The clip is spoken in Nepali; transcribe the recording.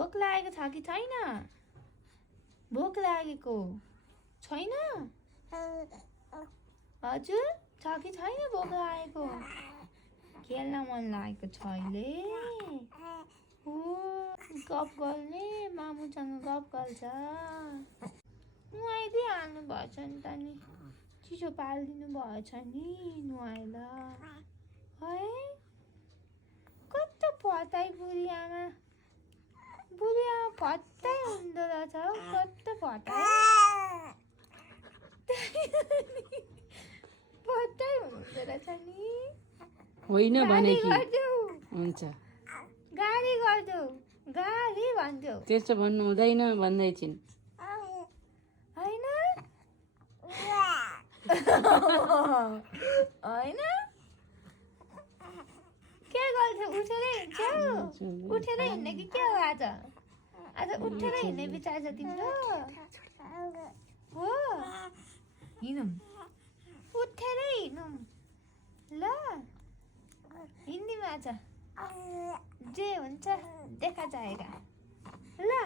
भोक लागेको छ कि छैन? भोक लागेको छैन? हजुर छ कि छैन भोक लागेको? खेल्न मन लागेको छ अहिले। ओ गफ गर्ने मामुसँग गफ गर्छ। नुहाइदिई हाल्नु भएछ नि त नि। चिसो पारिदिनु भएछ नि नुहाएर। है कस्तो फटाइ बुढी आमा। बुढी आमा फटाइ हुँदो रहेछ हौ। कस्तो फटाइ फटाइ हुँदो रहेछ नि। होइन भने कि गरिदेऊ हुन्छ। गाली गरिदेऊ गाली भनिदेऊ। त्यस्तो भन्नु हुँदैन भन्दै छिन्। होइन होइन के गर्छ उठेरै हिँड्छौ? उठेरै हिँड्ने कि के हो आज? आज उठेरै हिँड्ने विचार छ तिम्रो? हो हिँडौँ उठेरै हिँडौँ ल हिँड्दिम आज जे हुन्छ देखा जाएगा ल।